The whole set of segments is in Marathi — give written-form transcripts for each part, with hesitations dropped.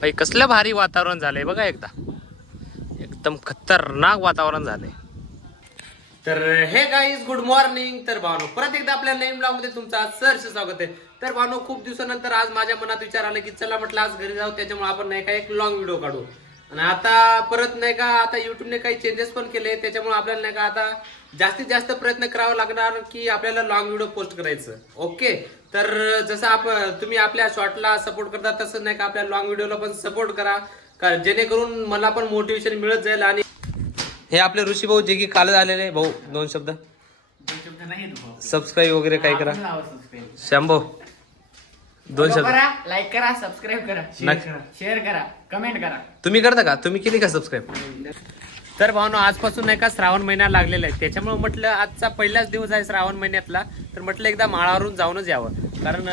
भाई कसलं भारी वातावरण झालंय बघा एकदा, एकदम खतरनाक वातावरण झालंय. तर हे गाईज गुड मॉर्निंग. तर भावनो परत एकदा आपल्या नवीन ब्लॉग मध्ये तुमचं सहर्ष स्वागत आहे. तर भावनो खूप दिवसानंतर आज माझ्या मनात विचार आला की चला म्हटलं आज घरी जाऊ, त्याच्यामुळे आपण नाही का एक लॉंग व्हिडिओ काढू. आणि आता परत नाही का आता युट्यूबने काही चेंजेस पण केले, त्याच्यामुळे आपल्याला नाही का आता जास्तीत जास्त प्रयत्न करावा लागणार की आपल्याला लॉंग व्हिडिओ पोस्ट करायचं. ओके, तर जसं तुम्ही आपल्या शॉर्टला सपोर्ट करता तसं नाही का आपल्या लॉंग व्हिडिओला पण सपोर्ट करा, जेणेकरून मला पण मोटिवेशन मिळत जाईल. आणि हे आपले ऋषी भाऊ जे की काल आलेले भाऊ, दोन शब्द सबस्क्राईब वगैरे काय करा. शंभो दोन शब्द लाईक करा, सबस्क्राईब करा, शेअर करा, कमेंट करा. तुम्ही करता का? तुम्ही केली का सबस्क्राईब? तर भावनो आजपासून नाही का श्रावण महिना लागलेला आहे, त्याच्यामुळे म्हटलं आजचा पहिलाच दिवस आहे श्रावण महिन्यातला, तर म्हटलं एकदा माळावरून जाऊनच यावं. कारण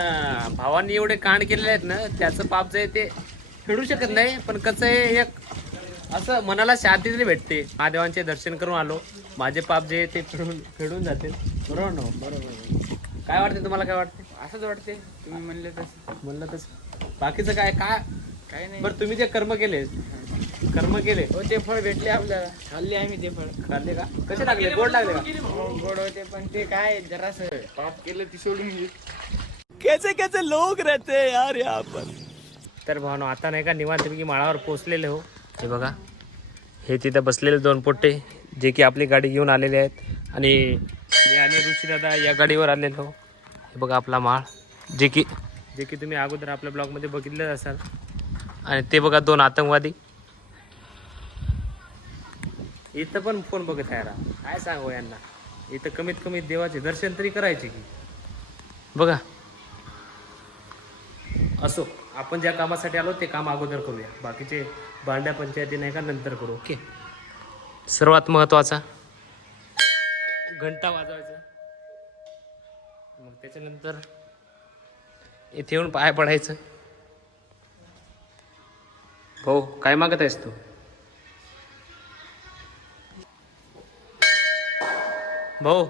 भावांनी एवढे कांड केलेले आहेत ना, त्याचं पाप जे आहे ते फेडू शकत नाही. पण कसं आहे, एक असं मनाला शांती तरी भेटते. महादेवांचे दर्शन करून आलो, माझे पाप जे आहे ते फेडून जाते. बरोबर ना? बरोबर. काय वाटते तुम्हाला? काय वाटते? असंच वाटते तुम्ही म्हणलं तसं बाकीचं काय काय नाही. बरं, तुम्ही जे कर्म केले हो ते फळ भेटले आपल्याला, खाल्ले आम्ही ते फळ. खाल्ले का? कसे लागले? गोड लागले का? गोड होते पण ते काय जरास पाप केलं ती सोडून कैसे कैसे लोग रहते हैं यार यहाँ पर. तर भावनो आता नाही का निवांतपैकी माळावर पोहोचलेले हो. हे बघा, हे तिथे बसलेले दोन पोट्टे जे की आपली गाडी घेऊन आलेले आहेत, आणि मी आणि ऋषी दादा या गाडीवर आलेलो. हे बघा आपला माळ, जे की तुम्ही अगोदर आपल्या ब्लॉगमध्ये बघितलं असाल. आणि ते बघा दोन आतंकवादी इथं पण फोन बघत आहे. काय सांगू यांना, इथं कमीत कमी देवाचे दर्शन तरी करायचे की. बघा, असो, आपण ज्या कामासाठी आलो ते काम अगोदर करूया, बाकीचे भांड्या पंचायती नाही का नंतर करू. ओके, सर्वात महत्वाचा घंटा वाजवायचा, मग त्याच्यानंतर इथे येऊन पाय पडायचं. भाऊ काय मागत आहेस तू? भाऊ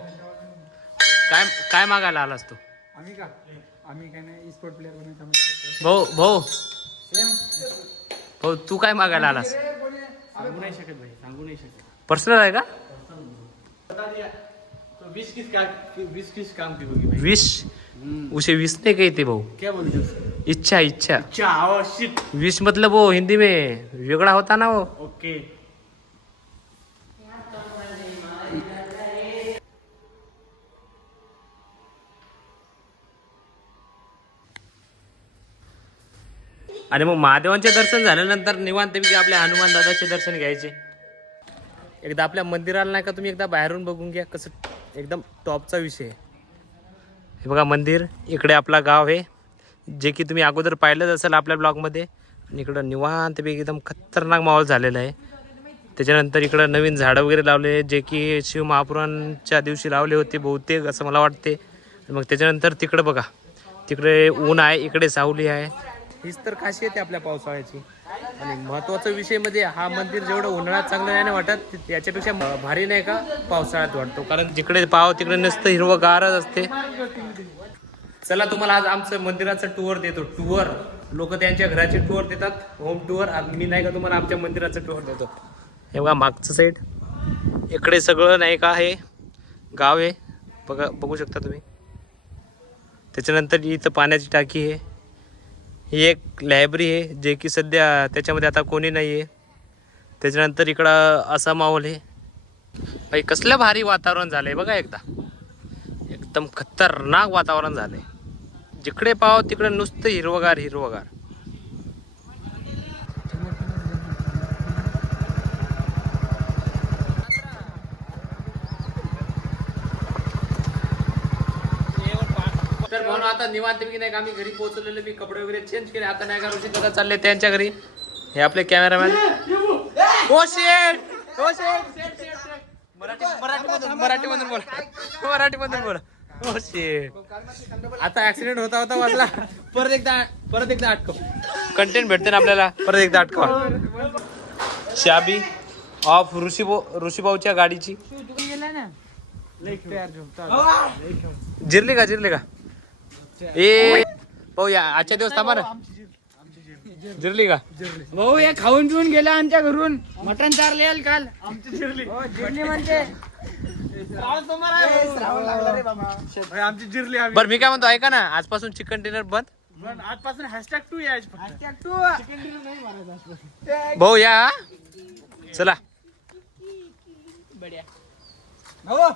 काय काय मागायला आलास तू? आम्ही काय नाही, स्पोर्ट प्लेअर बनायचं. भाऊ तू काय मागायला आलास? सांगू नाही शकत भाई, सांगू नाही शकत. पर्सनल आहे का? तो 20 किस काम की होगी भाई? विश उसे विश नहीं कहते भाऊ, क्या बोलते? इच्छा. अच्छा, ओ शिट. विश मतलब वो हिंदी में वेगड़ा होता ना वो. ओके. आणि मग महादेवांचे दर्शन झाल्यानंतर निवांतपैकी आपल्या हनुमान दादाचे दर्शन घ्यायचे. एकदा आपल्या मंदिराला नाही का तुम्ही एकदा बाहेरून बघून घ्या, कसं एकदम टॉपचा विषय आहे. हे बघा मंदिर, इकडे आपला गाव आहे जे की तुम्ही अगोदर पाहिलंच असेल आपल्या ब्लॉगमध्ये. आणि इकडं निवांतपैकी एकदम खतरनाक माहोल झालेला आहे. त्याच्यानंतर इकडं नवीन झाडं वगैरे लावले जे की शिव महापुराणच्या दिवशी लावले होते बहुतेक, असं मला वाटते. मग त्याच्यानंतर तिकडं बघा, तिकडे ऊन आहे, इकडे सावली आहे. हीच तर खासियत आहे आपल्या पावसाळ्याची. आणि महत्त्वाचा विषय म्हणजे हा मंदिर जेवढं उन्हाळ्यात चांगलं नाही वाटत, याच्यापेक्षा भारी नाही का पावसाळ्यात वाटतो. कारण जिकडे पाव तिकडे नुसतं हिरवगारच असते. चला तुम्हाला आज आमचं मंदिराचं टूर देतो. टूर लोक त्यांच्या घराची टूर देतात, होम टूर. मी नाही का तुम्हाला आमच्या मंदिराचं टूर देतो. हे बघा मागचं साईड, इकडे सगळं नाही का हे गाव आहे, बघू शकता तुम्ही. त्याच्यानंतर इथं पाण्याची टाकी आहे, ही एक लायब्ररी आहे जे की सध्या त्याच्यामध्ये आता कोणी नाही आहे. त्याच्यानंतर इकडं असा माहोल आहे. भाई कसलं भारी वातावरण झालंय बघा एकदा, एकदम खतरनाक वातावरण झालंय. जिकडे पाव तिकडे नुसतं हिरवगार. तर म्हणून आता निवांतपैकी नाही का आम्ही घरी पोहोचलेलो. मी कपडे वगैरे चेंज केले. आता नाही का ऋषी दादा चालले त्यांच्या घरी. हे आपले कॅमेरामॅन. ओ शेट मराठीमधून बोला. ओ शेट, आता ऍक्सिडेंट होता वाजला. परत एकदा अटकव. कंटेंट भेटते ना आपल्याला, परत एकदा अटकवा. शाबी ऑफ ऋषीभाऊच्या गाडीची. जिरली का? ए भाऊ या आजच्या दिवस थांबा ना. जिरली का? भाऊ हे खाऊन पिऊन गेला आमच्या घरून. मटण चारले याल काल. आमची जिरली. हो जिरली म्हणते. आमची जिरली. बरं मी काय म्हणतो ऐका ना, आजपासून चिकन डिनर बंद. आजपासून #2 या. #2 चिकन डिनर नाही मारायचं. भाऊ या चला. भाऊ